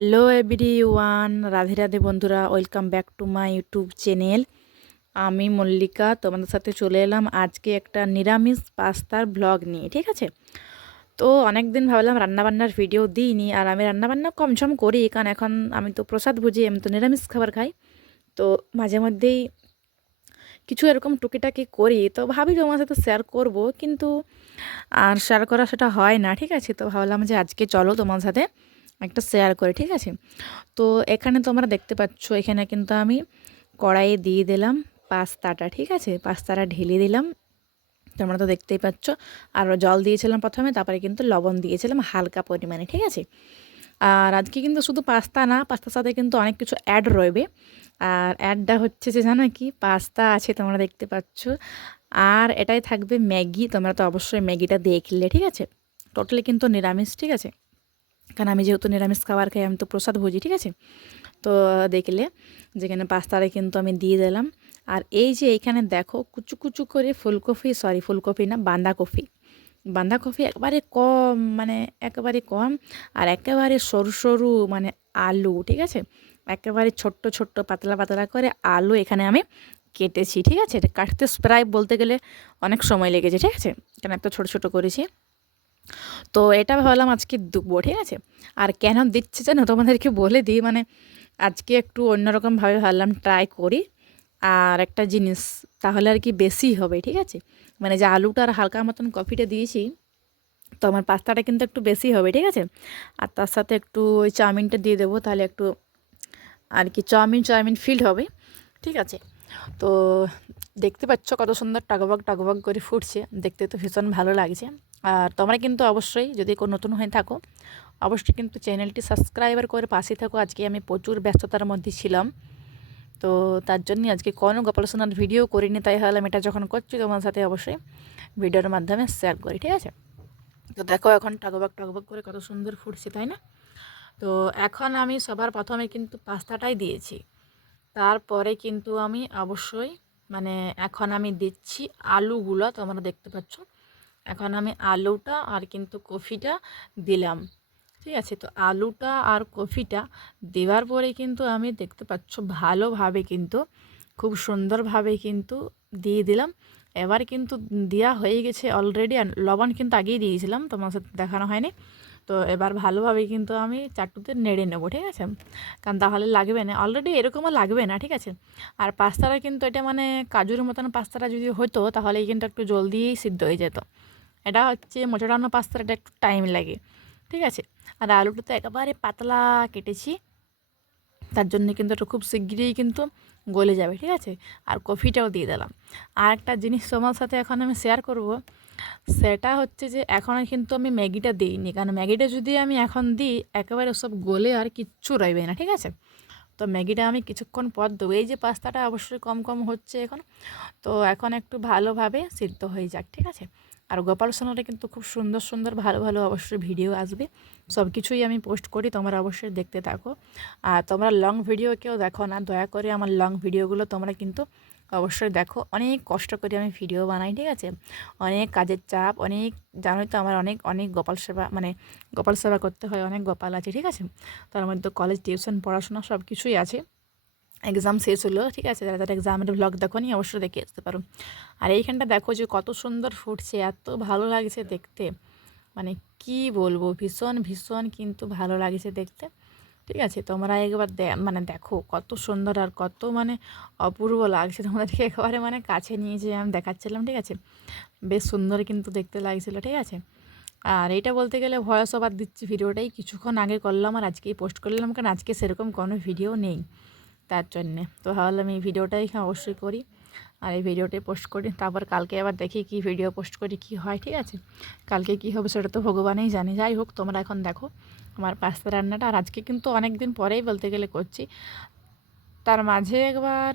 Hello everyone Radhe Radhe, বন্ধুরা। Welcome back to my YouTube channel আমি মল্লিকা, তোমাদের সাথে চলে এলাম আজকে একটা নিরামিষ পাস্তার ব্লগ নিয়ে, ঠিক আছে? তো অনেক দিন ভাবলাম রান্নাবান্নার ভিডিও দিইনি, আর আমি রান্নাবান্না সম করি, কারণ এখন আমি তো প্রসাদ বুঝি আমি তো নিরামিষ খাবার খাই। তো মাঝে মধ্যেই কিছু এরকম টুকিটাকি করি, তো ভাবি তোমার সাথে শেয়ার করব, কিন্তু আর শেয়ার করা সেটা হয় না, ঠিক আছে? তো ভাবলাম যে আজকে চলো তোমার সাথে একটা শেয়ার করে, ঠিক আছে? তো এখানে তোমরা দেখতে পাচ্ছ, এখানে কিন্তু আমি কড়াইয়ে দিয়ে দিলাম পাস্তাটা, ঠিক আছে? পাস্তাটা ঢেলে দিলাম। তোমরা তো দেখতেই পাচ্ছ, আর জল দিয়েছিলাম প্রথমে, তারপরে কিন্তু লবণ দিয়েছিলাম হালকা পরিমাণে, ঠিক আছে? আর আজকে কিন্তু শুধু পাস্তা না, পাস্তার সাথে কিন্তু অনেক কিছু অ্যাড রয়েবে আর অ্যাডটা হচ্ছে যে, জানো কি? পাস্তা আছে, তোমরা দেখতে পাচ্ছ। আর এটাই থাকবে ম্যাগি, তোমরা তো অবশ্যই ম্যাগিটা দেখলে, ঠিক আছে? টোটালি কিন্তু নিরামিষ, ঠিক আছে? কারণ আমি যেহেতু নিরামিষ খাবার খাই, আমি তো প্রসাদ ভুজি, ঠিক আছে? তো দেখলে যেখানে পাস্তাটা কিন্তু আমি দিয়ে দিলাম। আর এই যে এইখানে দেখো, কুচু কুচু করে ফুলকপি সরি ফুলকপি না, বাঁধাকপি। বাঁধাকপি একবারে কম মানে একেবারে কম আর একেবারে সরু সরু মানে আলু, ঠিক আছে? একেবারে ছোট্ট ছোট্ট পাতলা পাতলা করে আলু এখানে আমি কেটেছি, ঠিক আছে? এটা কাটতে প্রায় বলতে গেলে অনেক সময় লেগেছে, ঠিক আছে? এখানে একটা ছোটো ছোটো করেছি। তো এটা ভাবলাম আজকে দেবো ঠিক আছে? আর কেন দিচ্ছে জানো? তোমাদেরকে বলে দিই মানে আজকে একটু অন্যরকমভাবে ভাবলাম ট্রাই করি। আর একটা জিনিস, তাহলে আর কি বেশি হবে, ঠিক আছে? মানে যে আলুটা আর হালকা মতন কফিটা দিয়েছি, তো আমার পাস্তাটা কিন্তু একটু বেশি হবে, ঠিক আছে? আর তার সাথে একটু ওই চাউমিনটা দিয়ে দেবো, তাহলে একটু আর কি চাউমিন চাউমিন ফিল হবে, ঠিক আছে? তো দেখতে পাচ্ছ কত সুন্দর টাকবাক টাকবাক করে ফুটছে। দেখতে তো ভীষণ ভালো লাগছে। আর তোমরা কিন্তু অবশ্যই যদি কোনো নতুন হয়ে থাকো, অবশ্যই কিন্তু চ্যানেলটি সাবস্ক্রাইবার করে পাশে থাকো। আজকে আমি প্রচুর ব্যস্ততার মধ্যে ছিলাম। তো তার জন্য আজকে কোনো গোপাল সোনার ভিডিও করিনি, তাই হলাম এটা যখন করছি তোমার সাথে অবশ্যই ভিডিওর মাধ্যমে শেয়ার করি, ঠিক আছে? তো দেখো এখন টাকবাক টাকবাক করে কত সুন্দর ফুটছে, তাই না? তো এখন আমি সবার প্রথমে কিন্তু পাস্তাটাই দিয়েছি। তারপরে কিন্তু আমি অবশ্যই মানে এখন আমি দিচ্ছি আলুগুলো, তোমরা দেখতে পাচ্ছ। এখন আমি আলুটা আর কিন্তু কফিটা দিলাম। ঠিক আছে, তো আলুটা আর কফিটা দেওয়ার পরে কিন্তু আমি দেখতে পাচ্ছ ভালোভাবে কিন্তু, খুব সুন্দরভাবে কিন্তু দিয়ে দিলাম। এবার কিন্তু দেওয়া হয়ে গেছে অলরেডি লবণ কিন্তু আগেই দিয়েছিলাম, তোমার সাথে দেখানো হয়নি। তো এবার ভালোভাবে কিন্তু আমি চাটুতে নেড়ে নেব, ঠিক আছে? কারণ তাহলে লাগবে না। অলরেডি এরকমও লাগবে না, ঠিক আছে? আর পাস্তাটা কিন্তু এটা মানে কাজুর মতন পাস্তাটা যদি হতো তাহলে কিন্তু একটু জলদিই সিদ্ধ হয়ে যেত। এটা হচ্ছে মোচড়ানো পাস্তাটা একটু টাইম লাগে, ঠিক আছে? আর আলুটা তো একেবারে পাতলা কেটেছি। তার জন্য কিন্তু এটা খুব শীঘ্রই কিন্তু গলে যাবে, ঠিক আছে? আর কফিটাও দিয়ে দিলাম। আর একটা জিনিস তোমার সাথে এখন আমি শেয়ার করব। সেটা হচ্ছে যে এখন কিন্তু আমি ম্যাগিটা দিইনি। কারণ ম্যাগিটা যদি আমি এখন দিই, একেবারে সব গলে আর কিচ্ছু রইবে না, ঠিক আছে? তো ম্যাগিটা আমি কিছুক্ষণ পর দেবো। এই যে পাস্তাটা অবশ্যই কম কম হচ্ছে এখন, তো এখন একটু ভালোভাবে সিদ্ধ হয়ে যাক, ঠিক আছে? আর গোপাল সোনারে কিন্তু খুব সুন্দর সুন্দর ভালো ভালো অবশ্যই ভিডিও আসবে। সব কিছুই আমি পোস্ট করি, তোমরা অবশ্যই দেখতে থাকো। আর তোমরা লং ভিডিও কেউ দেখো না, দয়া করে আমার লং ভিডিওগুলো তোমরা কিন্তু অবশ্যই দেখো, অনেক কষ্ট করে আমি ভিডিও বানাই, ঠিক আছে? অনেক কাজের চাপ, অনেক, জানোই তো আমার অনেক অনেক গোপাল সেবা মানে গোপাল সেবা করতে হয়, অনেক গোপাল আছে, ঠিক আছে? তার মধ্যে কলেজ টিউশন পড়াশোনা সব কিছুই আছে। এক্সাম শেষ হলো, ঠিক আছে? যারা যারা এক্সামের ব্লগ দেখো নি অবশ্যই দেখে আসতে পারো। আর এইখানটা দেখো যে কত সুন্দর ফুটছে, এত ভালো লাগছে দেখতে। মানে কি বলব, ভীষণ ভীষণ কিন্তু ভালো লাগছে দেখতে। ঠিক আছে? তোমরা একবার মানে দেখো কত সুন্দর আর কত মানে অপূর্ব লাগছে। তোমাদেরকে একেবারে মানে কাছে নিয়ে যেয়ে আমি দেখাচ্ছিলাম, ঠিক আছে? বেশ সুন্দর কিন্তু দেখতে লাগছিল, ঠিক আছে? আর এটা বলতে গেলে ভয়েস ওভার দিচ্ছি ভিডিওটাই। কিছুক্ষণ আগে করলাম আর আজকেই পোস্ট করলাম, কারণ আজকে সেরকম কোনো ভিডিও নেই তার জন্যে। তো ভাবলাম এই ভিডিওটাই অবশ্যই করি। আর এই ভিডিওটাই পোস্ট করি, তারপর কালকে আবার দেখি কি ভিডিও পোস্ট করি, কি হয়, ঠিক আছে? কালকে কি হবে সেটা তো ভগবানেই জানে। যাই হোক, তোমরা এখন দেখো আমার পাস্তা রান্নাটা। আর আজকে কিন্তু অনেক দিন পরেই বলতে গেলে করছি। তার মাঝে একবার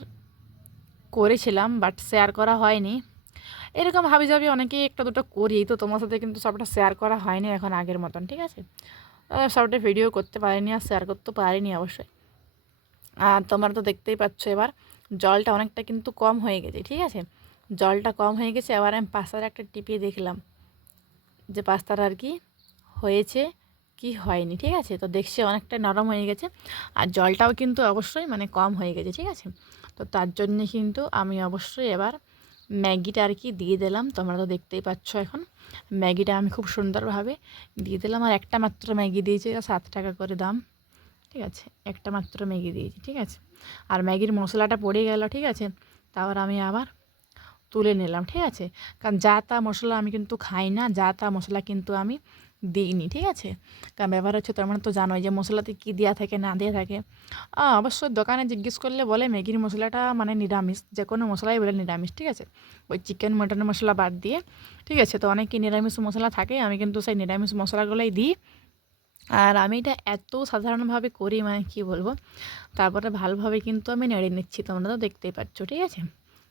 করেছিলাম বাট শেয়ার করা হয়নি। এরকম হাবি যাবি অনেকেই একটা দুটো করি, তো তোমার সাথে কিন্তু সবটা শেয়ার করা হয়নি এখন আগের মতন, ঠিক আছে? সবটা ভিডিও করতে পারিনি আর শেয়ার করতে পারিনি অবশ্যই। আর তোমরা তো দেখতেই পাচ্ছ এবার। জলটা অনেকটা কিন্তু কম হয়ে গেছে, ঠিক আছে? জলটা কম হয়ে গেছে, এবার আমি পাস্তাটা একটা টিপিয়ে দেখলাম যে পাস্তাটা আর কি হয়েছে, কি হয়নি, ঠিক আছে? তো দেখছি অনেকটা নরম হয়ে গেছে আর জলটাও কিন্তু অবশ্যই মানে কম হয়ে গেছে, ঠিক আছে? তো তার জন্যে কিন্তু আমি অবশ্যই এবার ম্যাগিটা আর কি দিয়ে দিলাম, তোমরা তো দেখতেই পাচ্ছ এখন। ম্যাগিটা আমি খুব সুন্দরভাবে দিয়ে দিলাম আর একটা মাত্র ম্যাগি দিয়েছি সাত টাকা করে দাম। ঠিক আছে? একটা মাত্র ম্যাগি দিয়েছি, ঠিক আছে? আর ম্যাগির মশলাটা পড়ে গেল, ঠিক আছে? তারপর আমি আবার তুলে নিলাম, ঠিক আছে? কারণ যা তা মশলা আমি কিন্তু খাই না, যা তা মশলা কিন্তু আমি দিইনি, ঠিক আছে? কারণ ব্যাপার হচ্ছে তার মানে তো জানোই যে মশলাতে কী দেওয়া থাকে, না দেওয়া থাকে। অবশ্যই দোকানে জিজ্ঞেস করলে বলে ম্যাগির মশলাটা মানে নিরামিষ, যে কোনো মশলাই বলে নিরামিষ, ঠিক আছে? ওই চিকেন মটনের মশলা বাদ দিয়ে, ঠিক আছে? তো অনেকই নিরামিষ মশলা থাকে, আমি কিন্তু সেই নিরামিষ মশলাগুলোই দিই। আর আমি এটা এত সাধারণভাবে করি মানে কি বলব? তারপরে ভালোভাবে কিন্তু আমি নেড়ে নিচ্ছি, তোমরা তো দেখতেই পাচ্ছ, ঠিক আছে?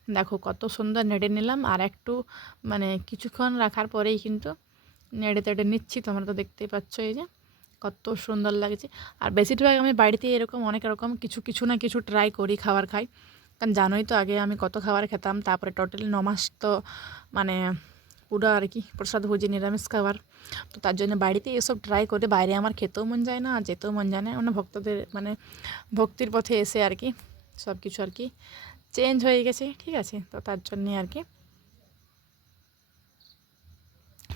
দেখো কত সুন্দর নেড়ে নিলাম, আর একটু মানে কিছুক্ষণ রাখার পরেই কিন্তু নেড়ে তেড়ে নিচ্ছি, তোমরা তো দেখতেই পাচ্ছ এই যে, কত সুন্দর লাগছে। আর বেশিরভাগ আমি বাড়িতে এরকম অনেক রকম কিছু কিছু না কিছু ট্রাই করি, খাবার খাই। কারণ জানোই তো আগে আমি কত খাবার খেতাম, তারপরে টোটালি নমাস তো মানে পুরো আর কি প্রসাদ ভোজি নিরামিষ খাবার। তো তার জন্য বাড়িতে এসব ট্রাই করে, বাইরে আমার খেতেও মন যায় না, আর যেতেও মন যায় না। মানে ভক্তদের মানে ভক্তির পথে এসে আর কি সব কিছু আর কি চেঞ্জ হয়ে গেছে, ঠিক আছে? তো তার জন্যে আর কি।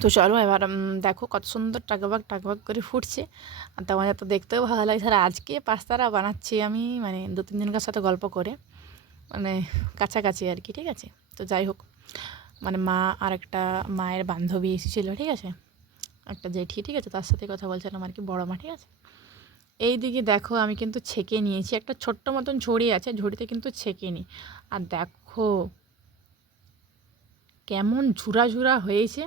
তো চলো এবার দেখো কত সুন্দর টাকবাক টাকবাক করে ফুটছে। আর তোমাদের তো দেখতেও ভালো লাগছে, আর আজকে পাস্তারা বানাচ্ছি আমি মানে দু তিন দিনকার সাথে গল্প করে মানে কাছাকাছি আর কি, ঠিক আছে? তো যাই হোক। মানে মা আর একটা মায়ের বান্ধবী এসেছিল, ঠিক আছে? একটা জেঠি, ঠিক আছে? তার সাথে কথা বলছিলাম আর কি, বড়ো মা, ঠিক আছে? এই দিকে দেখো, আমি কিন্তু ছেঁকে নিয়েছি। একটা ছোট্ট মতন ঝুড়ি আছে, ঝুড়িতে কিন্তু ছেঁকে নিই আর দেখো, কেমন ঝুরা ঝুরা হয়েছে।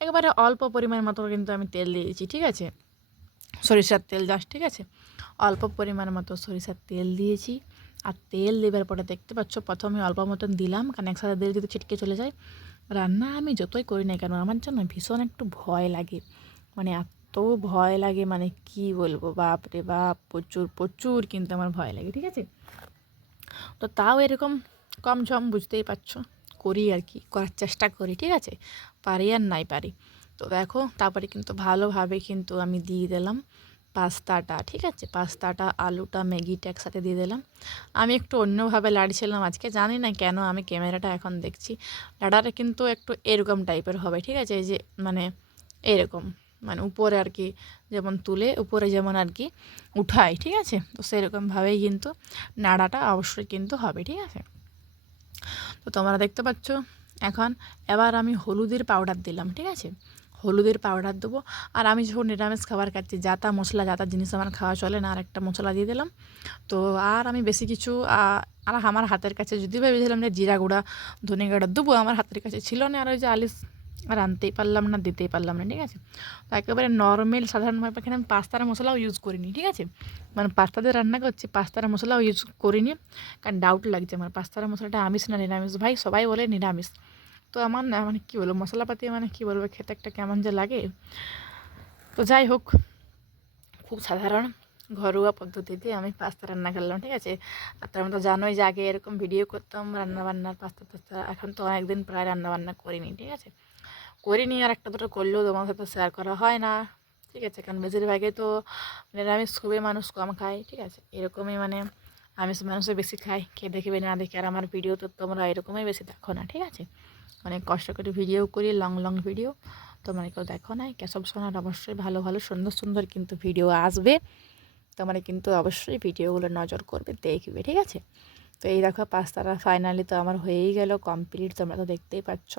একেবারে অল্প পরিমাণ মতো কিন্তু আমি তেল দিয়েছি, ঠিক আছে? সরিষার তেল জাস্ট ঠিক আছে? অল্প পরিমাণ মতো সরিষার তেল দিয়েছি। আর তেল দেবার পরে দেখতে পাচ্ছ, প্রথমে অল্প মতন দিলাম, কারণ একসাথে দিলে যদি ছিটকে চলে যায়। রান্না আমি যতই করি না কেন, আমার জন্য ভীষণ একটু ভয় লাগে। মানে এত ভয় লাগে মানে কি বলব, বাপ রে বাপ, প্রচুর প্রচুর কিন্তু আমার ভয় লাগে, ঠিক আছে? তো তাও এরকম কম ঝম বুঝতেই পারছ, করি আর কি, করার চেষ্টা করি, ঠিক আছে? পারি আর নাই পারি। তো দেখো, তারপরে কিন্তু ভালোভাবে কিন্তু আমি দিয়ে দিলাম। পাস্তাটা, ঠিক আছে? পাস্তাটা, আলুটা, ম্যাগিটা একসাথে দিয়ে দিলাম। আমি একটু অন্যভাবে লাড়ছিলাম আজকে, জানি না কেন আমি ক্যামেরাটা এখন দেখছি। লাড়াটা কিন্তু একটু এরকম টাইপের হবে, ঠিক আছে? এই যে মানে এরকম মানে উপরে আর কি যেমন তুলে, উপরে যেমন আর কি উঠাই, ঠিক আছে? তো সেরকমভাবেই কিন্তু নাড়াটা অবশ্যই কিন্তু হবে, ঠিক আছে? তো তোমরা দেখতে পাচ্ছ, এখন এবার আমি হলুদের পাউডার দিলাম, ঠিক আছে? হলুদের পাউডার দেবো। আর আমি যখন নিরামিষ খাবার খাচ্ছি, যাতা মশলা, যাতা জিনিস আমার খাওয়া চলে না, আর একটা মশলা দিয়ে দিলাম। তো আর আমি বেশি কিছু আর আমার হাতের কাছে যদি ভেবেছিলাম যে জিরা গুঁড়া, ধনে গুঁড়া দেবো, আমার হাতের কাছে ছিল না। আর ওই যে আলিস, আর পারলাম না, দিতেই পারলাম না, ঠিক আছে? তো একেবারে নর্মাল সাধারণভাবে এখানে আমি পাস্তার মশলাও ইউজ করিনি, ঠিক আছে? মানে পাস্তা দিয়ে রান্না করছি, পাস্তার মশলাও ইউজ করিনি। কারণ ডাউট লাগছে আমার, পাস্তার মশলাটা আমিষ না নিরামিষ? ভাই, সবাই বলে নিরামিষ। তো আমার না মানে কী বলব, মশলাপাতি মানে কী বলব, খেতে একটা কেমন যে লাগে। তো যাই হোক, খুব সাধারণ ঘরোয়া পদ্ধতিতে আমি পাস্তা রান্না করলাম, ঠিক আছে? আর তার মতো জানোই যে আগে এরকম ভিডিও করতাম, রান্নাবান্নার পাস্তা টাস্তা, এখন তো অনেকদিন প্রায় রান্নাবান্না করিনি, ঠিক আছে? করিনি আর একটা দুটো করলেও তোমার সাথে শেয়ার করা হয় না, ঠিক আছে? কারণ বেশিরভাগে তো নিরামিষ, খুবই মানুষ কম খায়, ঠিক আছে? এরকমই মানে আমিষ মানুষও বেশি খাই খেয়ে দেখবে না দেখে, আর আমার ভিডিও তো তোমরা এরকমই বেশি দেখো না, ঠিক আছে? অনেক কষ্ট করে ভিডিও করি লং লং ভিডিও তোমরা কেউ দেখো না কেসব সোনার অবশ্যই ভালো ভালো, সুন্দর সুন্দর কিন্তু ভিডিও আসবে। তোমরা কিন্তু অবশ্যই ভিডিওগুলো নজর করবে, দেখবে, ঠিক আছে? তো এই দেখো পাস্তাটা ফাইনালি তো আমার হয়েই গেল কমপ্লিট তোমরা তো দেখতেই পাচ্ছ।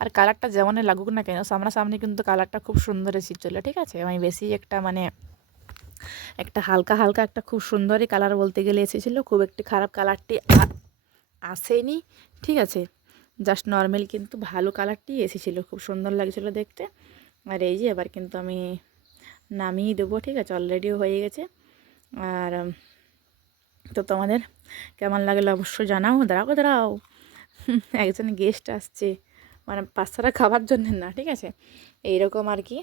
আর কালারটা যেমন লাগুক না কেন, সামনাসামনি কিন্তু কালারটা খুব সুন্দর এসেছিল ঠিক আছে? আমি বেশি একটা মানে একটা হালকা হালকা একটা খুব সুন্দরই কালার বলতে গেলে এসেছিল, খুব একটি খারাপ কালারটি আসেনি, ঠিক আছে? জাস্ট নর্মাল কিন্তু ভালো কালারটি এসেছিল খুব সুন্দর লাগছিল দেখতে। আর এই যে এবার কিন্তু আমি নামিয়ে দেবো, ঠিক আছে? অলরেডিও হয়ে গেছে। আর তো তোমাদের কেমন লাগল অবশ্যই জানাও। দাঁড়াও দাঁড়াও। একজন গেস্ট আসছে। মানে পাঁচশোটা খাবার জন্য না, ঠিক আছে? এইরকম আর কি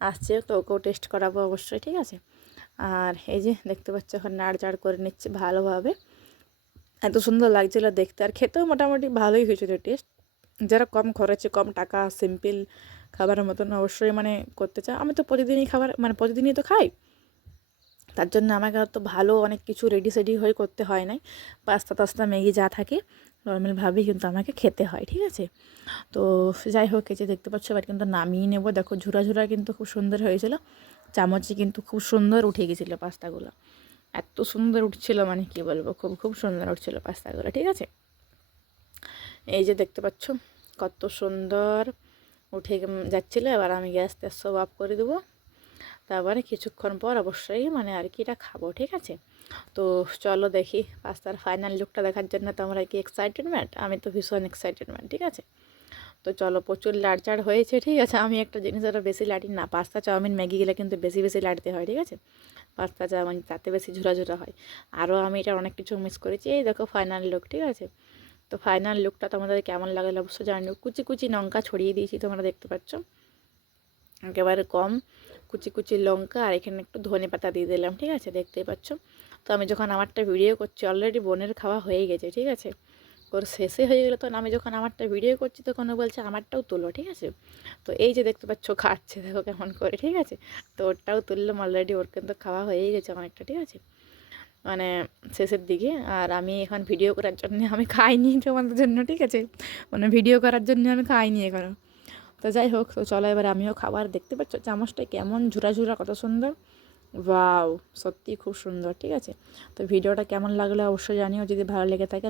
আসছে, তো ওকেও টেস্ট করাবো অবশ্যই, ঠিক আছে? আর এই যে দেখতে পাচ্ছ এখন নাড়চাড় করে নিচ্ছে ভালোভাবে। এত সুন্দর লাগছিল দেখতে। আর খেতেও মোটামুটি ভালোই হয়েছিল টেস্ট যারা কম খরচে, কম টাকা সিম্পল খাবারের মতন অবশ্যই মানে করতে চায়। আমি তো প্রতিদিনই খাবার মানে প্রতিদিনই তো খাই। তার জন্য আমাকে অত ভালো অনেক কিছু রেডি সেডি হয়ে করতে হয় নাই। পাস্তা টাস্তা, ম্যাগি যা থাকে নর্মালভাবেই কিন্তু আমাকে খেতে হয়, ঠিক আছে? তো যাই হোক, এই যে দেখতে পাচ্ছ, এবার কিন্তু নামিয়ে নেব। দেখো ঝুরা ঝুরা কিন্তু খুব সুন্দর হয়েছিল। চামচে কিন্তু খুব সুন্দর উঠে গেছিল পাস্তাগুলো। এত সুন্দর উঠছিল মানে কি বলব, খুব খুব সুন্দর উঠছিল পাস্তাগুলো, ঠিক আছে? এই যে দেখতে পাচ্ছ, কত সুন্দর উঠে যাচ্ছিল। এবার আমি গ্যাস ট্যাস সব অফ করে দেবো। তারপরে কিছুক্ষণ পর অবশ্যই মানে আর কি এটা খাব, ঠিক আছে? তো চলো দেখি পাস্তার ফাইনাল লুকটা দেখার জন্য তোমরা কি এক্সাইটেডমেন্ট আমি তো ভীষণ এক্সাইটেডমেন্ট ঠিক আছে? তো চলো প্রচুর লাড়চাড় হয়েছে, ঠিক আছে? আমি একটা জিনিস আরও বেশি লাটি না, পাস্তা, চাউমিন, ম্যাগি গেলে কিন্তু বেশি বেশি লাড়তে হয়, ঠিক আছে? পাস্তা চাউমিন তাতে বেশি ঝুরা ঝুরা হয়। আরও আমি এটা অনেক কিছু মিস করেছি। এই দেখো ফাইনাল লুক ঠিক আছে? তো ফাইনাল লুকটা তোমাদের কেমন লাগল অবশ্যই জানিও। কুচি কুচি লঙ্কা ছড়িয়ে দিয়েছি, তোমরা দেখতে পাচ্ছ। একেবারে কম কুচি কুচি লঙ্কা আর এখানে একটু ধনে পাতা দিয়ে দিলাম, ঠিক আছে? দেখতেই পাচ্ছ? তো আমি যখন আমারটা ভিডিও করছি অলরেডি বোনের খাওয়া হয়ে গেছে, ঠিক আছে? ওর শেষে হয়ে গেলো তখন আমি যখন আমারটা ভিডিও করছি, তখন ও বলছে, আমারটাও তুলো, ঠিক আছে? তো এই যে দেখতে পাচ্ছ, খাচ্ছে দেখো কেমন করে, ঠিক আছে? তো ওরটাও তুললাম অলরেডি ওর কিন্তু খাওয়া হয়েই গেছে অনেকটা, ঠিক আছে? মানে শেষের দিকে, আর আমি এখন ভিডিও করার জন্য আমি খাইনি তোমাদের জন্য, ঠিক আছে? মানে ভিডিও করার জন্য আমি খাইনি এখনও তো যাই হোক, তো চলো এবার আমিও খাবার দেখতে পাচ্ছ, চামচটা কেমন ঝুরা ঝুরা, কত সুন্দর। ওয়াও সত্যি খুব সুন্দর, ঠিক আছে? তো ভিডিওটা কেমন লাগল অবশ্যই জানিও, যদি ভালো লেগে থাকে